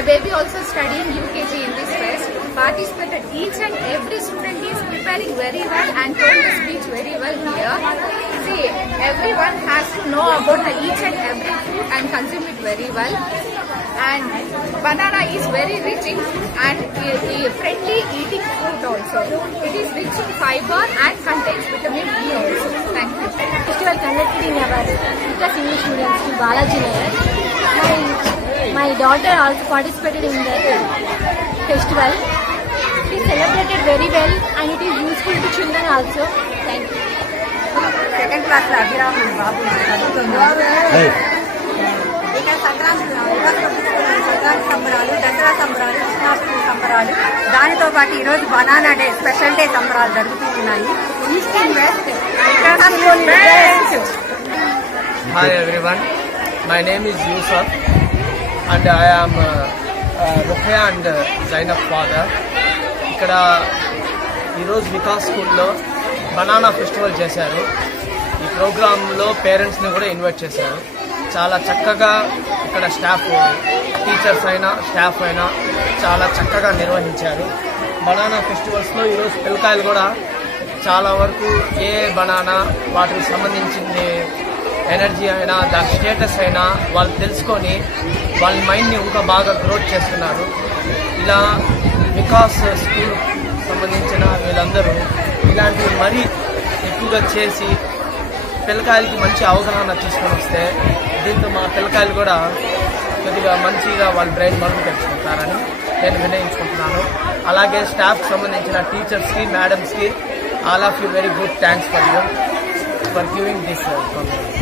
My baby also studying UKG in this fest. Participated. Each and every student is preparing very well and told the speech very well here. See, everyone has to know about the each and every food and consume it very well. And banana is very rich in and friendly eating food also. It is rich in fiber and contains vitamin E also. Thank you. Festival conducted in our class English medium school Balaji Nagar. My daughter also participated in that festival. It is celebrated very well and it is useful to children also. Thank you. Second class లో అభిరామ్ బాబు చదువుతున్నారు. ఇక్కడ సంక్రాంతి సంబరాలు, దసరా సంబరాలు, కృష్ణాష్టమి సంబరాలు, దానితో పాటు ఈరోజు banana day special day సంబరాలు జరుగుతూ ఉన్నాయి. East and west. Hi everyone, my name is Yusuf and I am Ruqya and Zainab father. ఇక్కడ ఈరోజు వికాస్ స్కూల్లో బనానా ఫెస్టివల్ చేశారు. ఈ ప్రోగ్రాంలో పేరెంట్స్ని కూడా ఇన్వైట్ చేశారు. చాలా చక్కగా ఇక్కడ స్టాఫ్, టీచర్స్ అయినా స్టాఫ్ అయినా చాలా చక్కగా నిర్వహించారు. బనానా ఫెస్టివల్స్లో ఈరోజు పిల్లకాయలు కూడా చాలా వరకు ఏ బనానా వాటికి సంబంధించింది ఎనర్జీ అయినా దాని స్టేటస్ అయినా వాళ్ళు తెలుసుకొని వాళ్ళ మైండ్ని ఇంకా బాగా గ్రోత్ చేస్తున్నారు. ఇలా వికాస్ స్కూల్ సంబంధించిన వీళ్ళందరూ ఇలాంటివి మరీ ఎక్కువగా చేసి పిల్లకాయలకి మంచి అవగాహన తీసుకొని వస్తే దీంతో మా పిల్లకాయలు కూడా కొద్దిగా మంచిగా వాళ్ళ బ్రెయిన్ మలుపు తెచ్చుకుంటారని నేను వినయించుకుంటున్నాను. అలాగే స్టాఫ్కి సంబంధించిన టీచర్స్కి, మేడమ్స్కి all of you very good thanks for giving this competition.